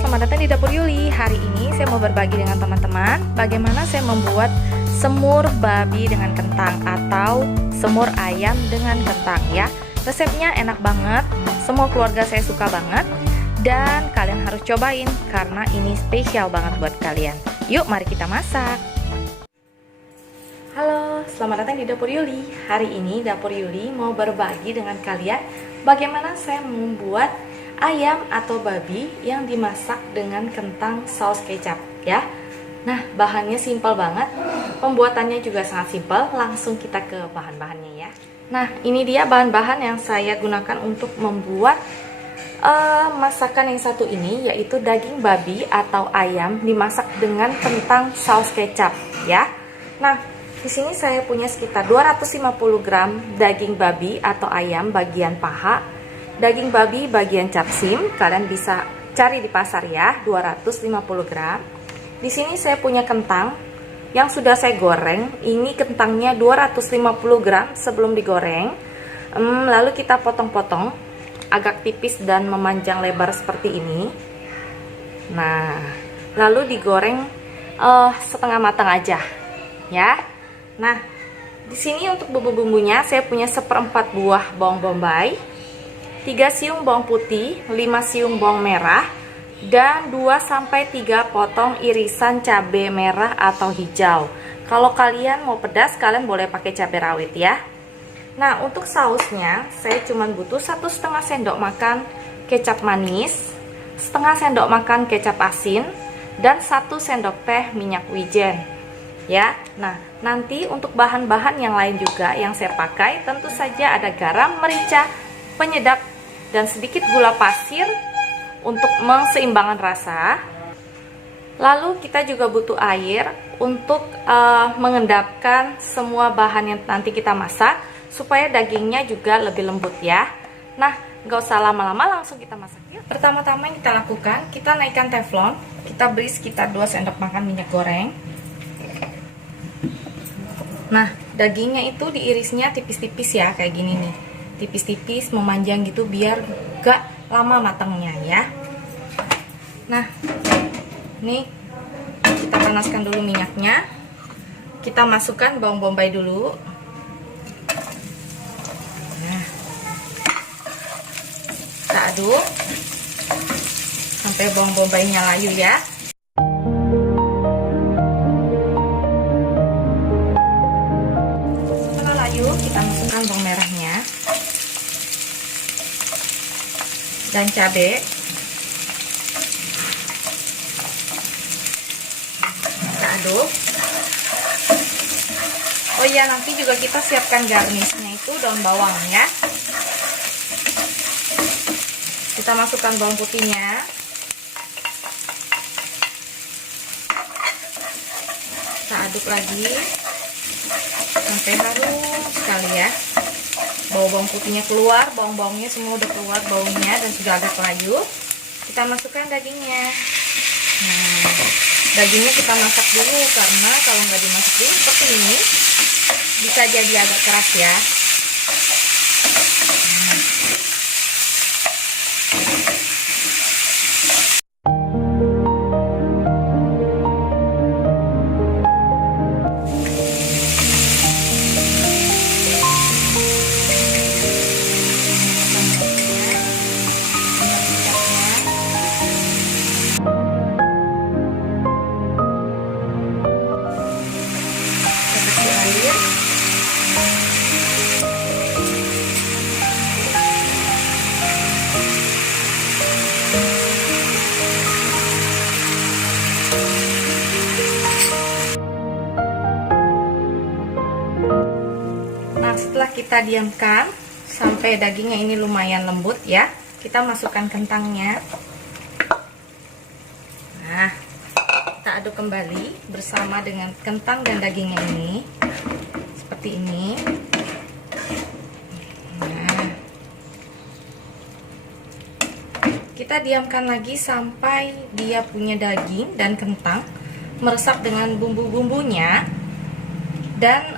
selamat datang di Dapur Yuli. Hari ini saya mau berbagi dengan teman-teman bagaimana saya membuat semur babi dengan kentang atau semur ayam dengan kentang ya. Resepnya enak banget, semua keluarga saya suka banget dan kalian harus cobain karena ini spesial banget buat kalian. Yuk mari kita masak. Halo, selamat datang di Dapur Yuli. Hari ini Dapur Yuli mau berbagi dengan kalian bagaimana saya membuat ayam atau babi yang dimasak dengan kentang saus kecap ya. Nah, bahannya simpel banget, pembuatannya juga sangat simpel. Langsung kita ke bahan-bahannya ya. Nah, ini dia bahan-bahan yang saya gunakan untuk membuat masakan yang satu ini, yaitu daging babi atau ayam dimasak dengan kentang saus kecap ya. Nah, di sini saya punya sekitar 250 gram daging babi atau ayam bagian paha, daging babi bagian capsim, kalian bisa cari di pasar ya, 250 gram. Di sini saya punya kentang yang sudah saya goreng. Ini kentangnya 250 gram sebelum digoreng. Lalu kita potong-potong agak tipis dan memanjang lebar seperti ini. Nah, lalu digoreng setengah matang aja ya. Nah, di sini untuk bumbu-bumbunya saya punya 1/4 buah bawang bombay, 3 siung bawang putih, 5 siung bawang merah, dan 2-3 potong irisan cabai merah atau hijau. Kalau kalian mau pedas, kalian boleh pakai cabai rawit ya. Nah, untuk sausnya saya cuma butuh 1,5 sendok makan kecap manis, setengah sendok makan kecap asin, dan 1 sendok teh minyak wijen ya. Nah, nanti untuk bahan-bahan yang lain juga yang saya pakai tentu saja ada garam, merica, penyedap, dan sedikit gula pasir untuk menseimbangkan rasa. Lalu kita juga butuh air untuk mengendapkan semua bahan yang nanti kita masak supaya dagingnya juga lebih lembut ya. Nah, nggak usah lama-lama, langsung kita masak yuk. Pertama-tama yang kita lakukan, kita naikkan teflon, kita beri sekitar 2 sendok makan minyak goreng. Nah, dagingnya itu diirisnya tipis-tipis ya, kayak gini nih, tipis-tipis memanjang gitu biar gak lama matangnya ya. Nah, nih kita panaskan dulu minyaknya, kita masukkan bawang bombay dulu. Nah, kita aduk sampai bawang bombaynya layu ya. Kita masukkan bawang merahnya dan cabai. Kita aduk. Oh iya, nanti juga kita siapkan garnisnya itu daun bawang ya. Kita masukkan bawang putihnya. Kita aduk lagi sampai harum sekali ya. Bawang putihnya keluar, bawang-bawangnya semua udah keluar baunya dan sudah agak layu. Kita masukkan dagingnya. Nah, dagingnya kita masak dulu karena kalau nggak dimasak dulu seperti ini bisa jadi agak keras ya. Nah, setelah kita diamkan sampai dagingnya ini lumayan lembut ya, kita masukkan kentangnya. Nah, kita aduk kembali bersama dengan kentang dan dagingnya ini seperti ini. Nah, kita diamkan lagi sampai dia punya daging dan kentang meresap dengan bumbu-bumbunya dan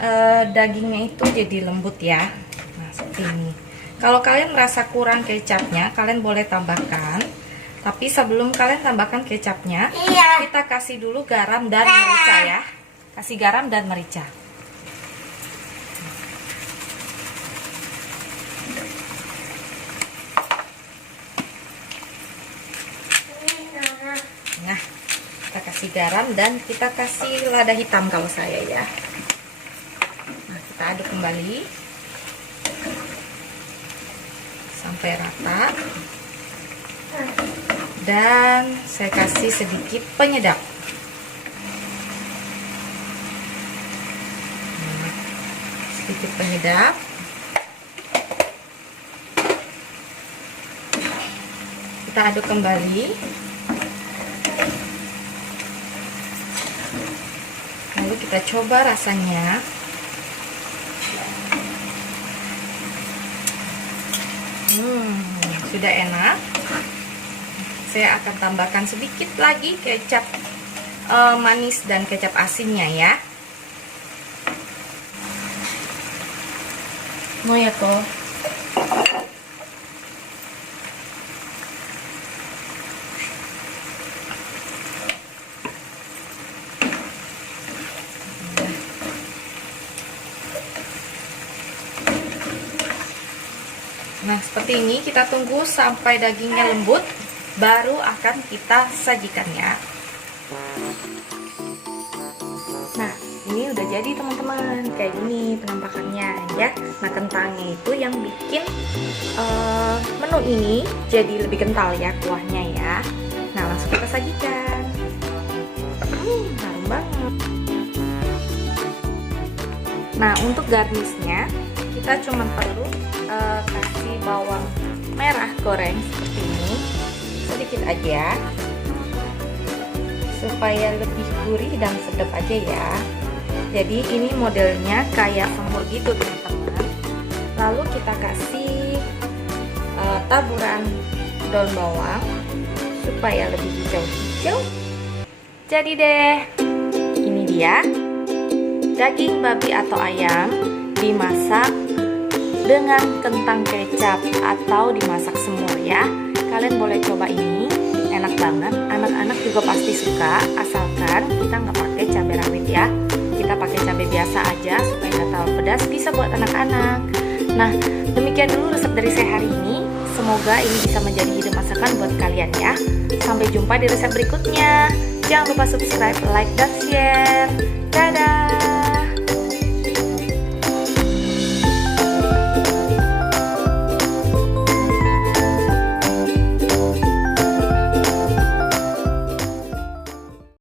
dagingnya itu jadi lembut ya. Nah, seperti ini. Kalau kalian merasa kurang kecapnya, kalian boleh tambahkan Tapi sebelum kalian tambahkan kecapnya, kita kasih dulu garam dan merica ya. Kasih garam dan merica. Nah, kita kasih garam dan kita kasih lada hitam kalau saya ya. Nah, kita aduk kembali sampai rata. Dan saya kasih sedikit penyedap. Nah, sedikit penyedap. Kita aduk kembali. Lalu kita coba rasanya. Sudah enak. Saya akan tambahkan sedikit lagi kecap manis dan kecap asinnya ya. Mau ya toh. Nah, seperti ini kita tunggu sampai dagingnya lembut, baru akan kita sajikannya. Nah, ini udah jadi teman-teman, kayak gini penampakannya ya. Nah, kentangnya itu yang bikin menu ini jadi lebih kental ya kuahnya ya. Nah, langsung kita sajikan. Harum banget. Nah, untuk garnisnya kita cuma perlu kasih bawang merah goreng seperti ini sedikit aja supaya lebih gurih dan sedap aja ya. Jadi ini modelnya kayak semur gitu teman-teman. Lalu kita kasih taburan daun bawang supaya lebih hijau-hijau. Jadi deh, ini dia daging babi atau ayam dimasak dengan kentang kecap atau dimasak semur ya. Kalian boleh coba ini, enak banget. Anak-anak juga pasti suka, asalkan kita nggak pakai cabai rawit ya. Kita pakai cabai biasa aja supaya nggak terlalu pedas, bisa buat anak-anak. Nah, demikian dulu resep dari saya hari ini. Semoga ini bisa menjadi ide masakan buat kalian ya. Sampai jumpa di resep berikutnya. Jangan lupa subscribe, like, dan share. Dadah!